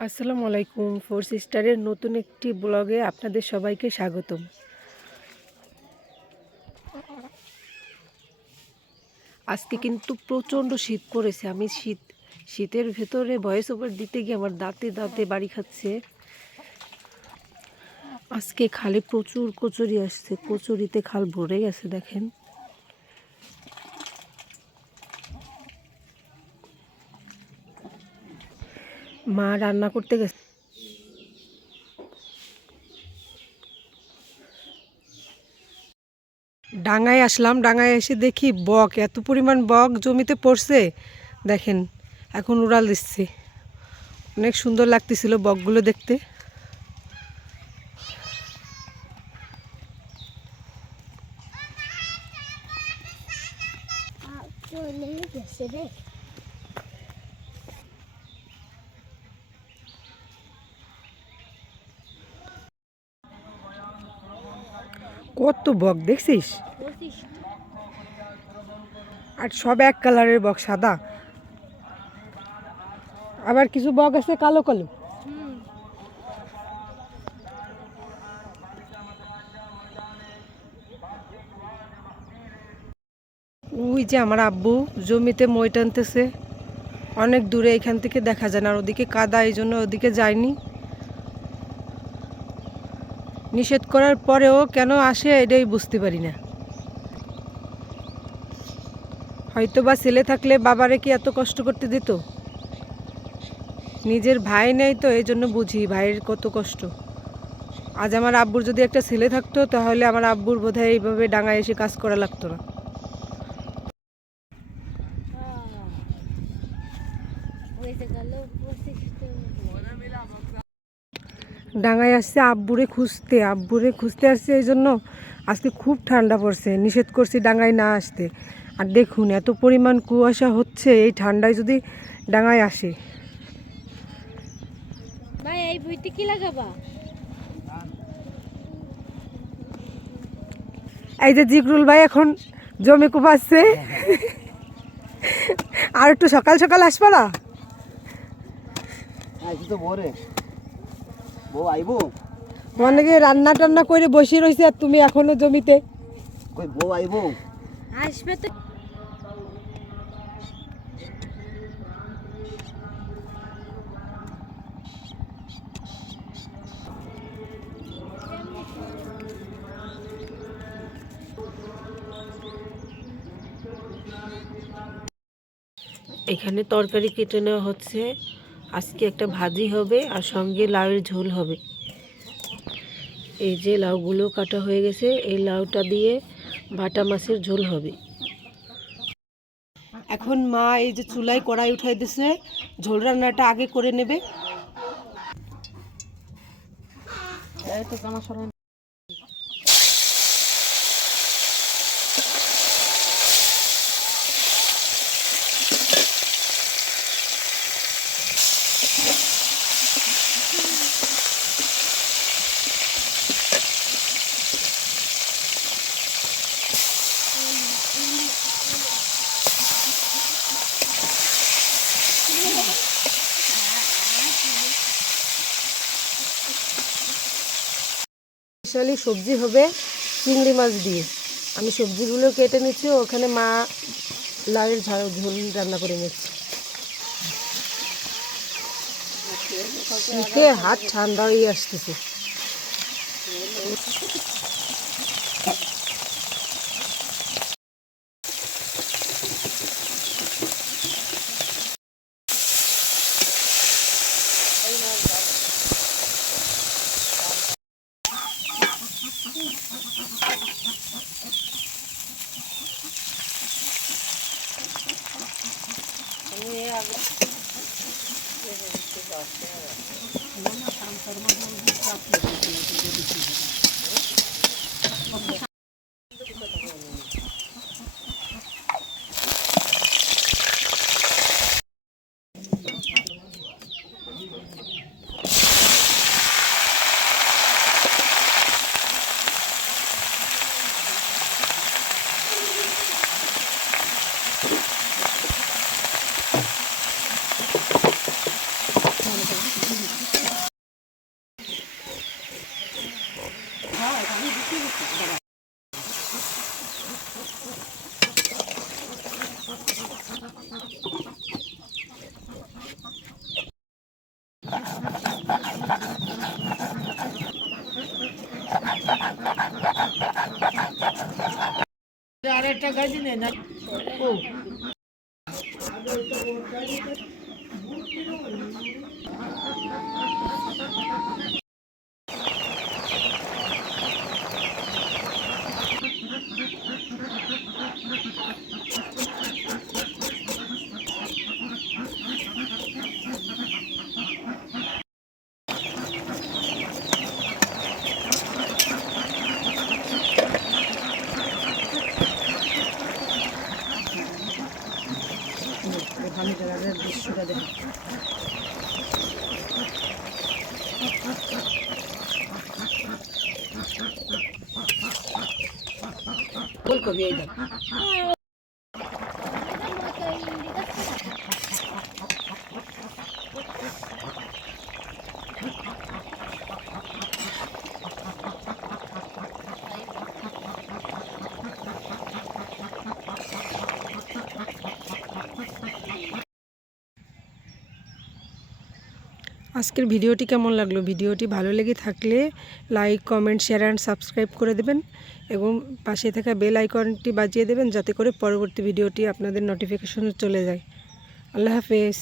আসসালামু আলাইকুম, ফোর সিস্টারের নতুন একটি ব্লগে আপনাদের সবাইকে স্বাগতম। আজকে কিন্তু প্রচণ্ড শীত পড়েছে। আমি শীত, শীতের ভেতরে ভয়েস ওভার দিতে গিয়ে আমার দাঁতে দাঁতে বাড়ি খাচ্ছে। আজকে খালে প্রচুর কচুরি আসছে, কচুরিতে খাল ভরে গেছে, দেখেন। মা রান্না করতে গেছে। ডাঙায় আসলাম, ডাঙায় এসে দেখি বক, এত পরিমাণ বক জমিতে পড়ছে। দেখেন, এখন উড়াল দিচ্ছে। অনেক সুন্দর লাগতেছিল বকগুলো দেখতে। চলে গেছে রে। কত বক, দেখছিস? আর সব এক কালারের বক, সাদা। আবার কিছু বক আছে কালো কালো। ওই যে আমার আব্বু জমিতে মই টানতেছে অনেক দূরে এখান থেকে দেখা যায় না, আর ওদিকে কাদা এই জন্য ওদিকে যায়নি। নিষেধ করার পরেও কেন আসে এটাই বুঝতে পারি না। হয়তো বা ছেলে থাকলে বাবারে কি এত কষ্ট করতে দিত? নিজের ভাই নেই তো এই জন্য বুঝি ভাইয়ের কত কষ্ট। আজ আমার আব্বুর যদি একটা ছেলে থাকতো, তাহলে আমার আব্বুর বোধহয় এইভাবে ডাঙায় এসে কাজ করা লাগতো না। ডাঙায় আসছে আব্বুরে খুঁজতে আব্বুরে খুঁজতে আসছে এই জন্য আজকে খুব ঠান্ডা পড়ছে নিষেধ করছি ডাঙায় না আসতে। আর দেখুন এত পরিমাণ কুয়াশা হচ্ছে এই ঠান্ডায় যদি ডাঙায় আসে। ভাই এই বইতে কি লাগাবা? এই যে জিগরুল ভাই এখন জমি কুপাচ্ছে। আর একটু সকাল সকাল আসবা না? তো ভোরে। বউ আইবো? অনেকে রান্না টান্না করে বসে রয়েছে আর তুমি এখনও জমিতে? কই বউ আইবো? আসবে তো। এখানে তরকারি কেটে নেওয়া হচ্ছে। আজকে একটা ভাজি হবে আর সঙ্গে লাউয়ের ঝোল হবে। এই যে লাউগুলো কাটা হয়ে গেছে এই লাউটা দিয়ে বাটা মাছের ঝোল হবে। এখন মা এই যে চুলাই কড়াই উঠাই দিছে ঝোল রান্নাটা আগে করে নেবে। এই তো স্পেশালি সবজি হবে চিংড়ি মাছ দিয়ে। আমি সবজিগুলো কেটে নিচ্ছি, ওখানে মা লাউয়ের ঝাল, ঝোল রান্না করে নিচ্ছি। হাত ঠান্ডা হয়ে আসতেছে। ये आ गया আরেকটা গাছ নেই না ও şurada. Сколько видно? আজকের ভিডিওটি কেমন লাগল? ভিডিওটি ভালো লেগে থাকলে like comment share and subscribe করে দেবেন এবং পাশে থাকা বেল আইকনটি বাজিয়ে দেবেন যাতে করে পরবর্তী ভিডিওটি আপনাদের নোটিফিকেশনে চলে যায়। আল্লাহ হাফেজ।